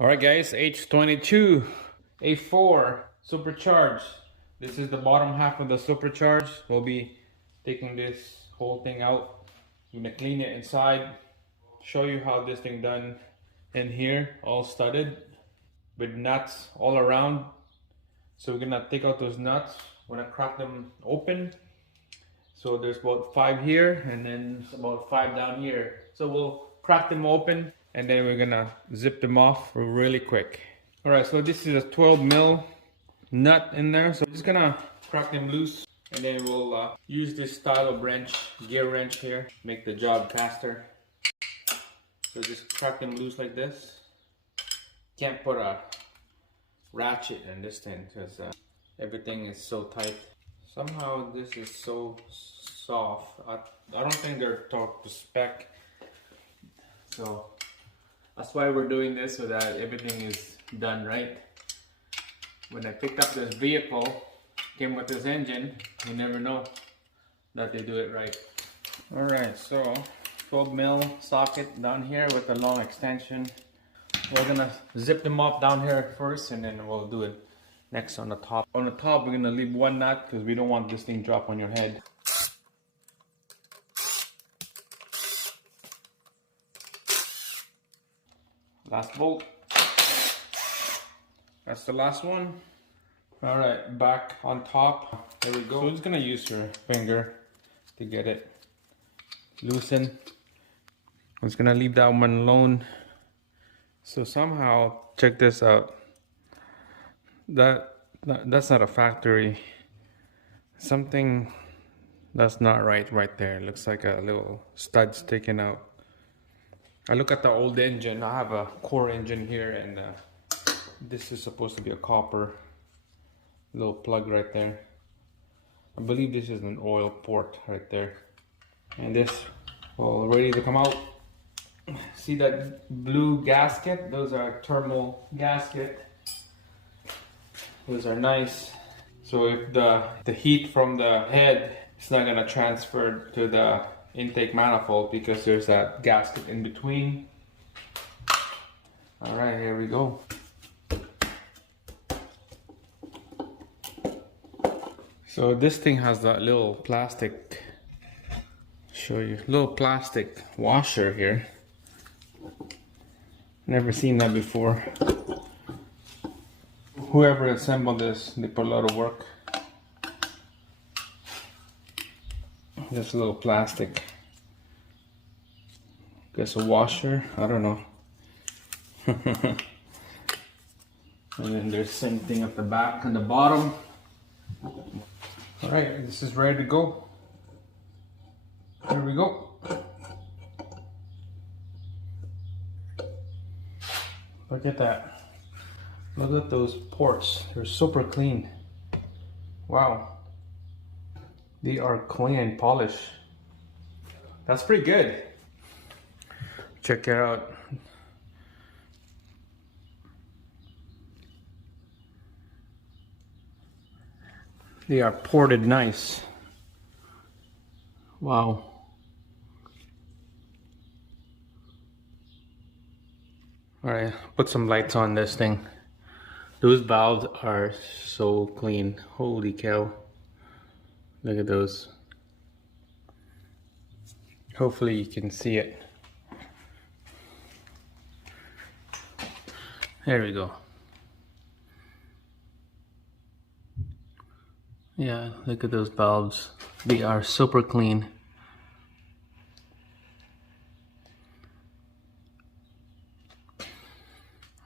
Alright guys, H22 A4 supercharged. This is the bottom half of the supercharge. We'll be taking this whole thing out. I'm gonna clean it inside, show you how this thing done in here, all studded with nuts all around. So we're gonna take out those nuts, we're gonna crack them open. So there's about 5 here and then about 5 down here. So we'll crack them open and then we're gonna zip them off really quick. All right, so this is a 12 mil nut in there. So we're just gonna crack them loose and then we'll use this style of wrench, gear wrench here, make the job faster. So just crack them loose like this. Can't put a ratchet in this thing because everything is so tight. Somehow this is so soft. I don't think they're taught to spec. So that's why we're doing this, so that everything is done right. When I picked up this vehicle, came with this engine, you never know that they do it right. Alright, so 12 mil socket down here with a long extension. We're gonna zip them off down here first and then we'll do it next on the top. On the top we're gonna leave one nut because we don't want this thing drop on your head. Last bolt. That's the last one. Alright, back on top. There we go. So we're just gonna use your finger to get it loosened. I'm just gonna leave that one alone. So somehow, check this out. That's not a factory. Something that's not right there. It looks like a little stud sticking out. I look at the old engine. I have a core engine here, and this is supposed to be a copper little plug right there. I believe this is an oil port right there, and this all ready to come out. See that blue gasket? Those are thermal gasket. Those are nice. So if the heat from the head is not gonna transfer to the intake manifold because there's that gasket in between. All right, here we go. So this thing has that little plastic, show you, little plastic washer here. Never seen that before. Whoever assembled this, they put a lot of work. This little plastic. Guess a washer, I don't know. And then there's the same thing at the back and the bottom. Alright, this is ready to go. There we go. Look at that. Look at those ports. They're super clean. Wow. They are clean and polished. That's pretty good. Check it out. They are ported nice. Wow. Alright, put some lights on this thing. Those valves are so clean. Holy cow. Look at those. Hopefully you can see it. There we go. Yeah, look at those valves. They are super clean.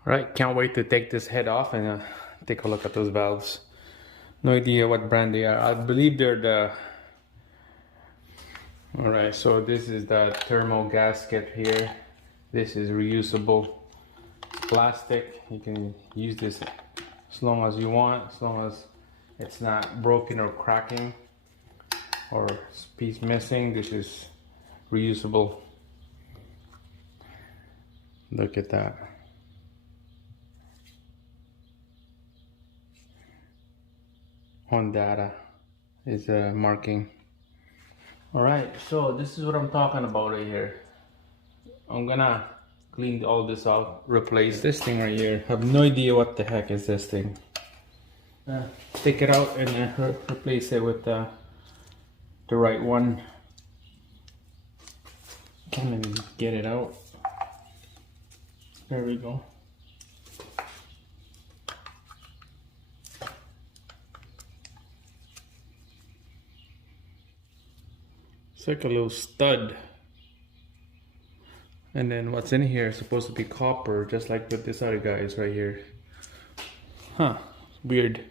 Right, can't wait to take this head off and take a look at those valves. No idea what brand they are. I believe they're the... Alright, so this is the thermal gasket here. This is reusable plastic. You can use this as long as you want, as long as it's not broken or cracking or piece missing. This is reusable. Look at that. Honda is marking. Alright, so this is what I'm talking about right here. I'm gonna cleaned all this out, replaced this thing right here. Have no idea what the heck is this thing. Take it out and replace it with the right one. Can't even get it out. There we go. It's like a little stud. And then what's in here is supposed to be copper, just like with this other guys right here. Huh, weird.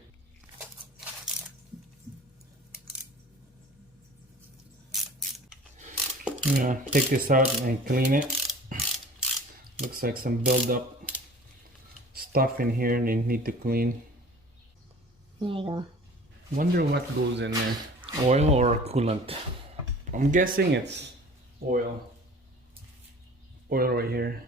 I'm gonna take this out and clean it. Looks like some build-up stuff in here and they need to clean. There you go. Wonder what goes in there. Oil or coolant? I'm guessing it's oil. Oil right here.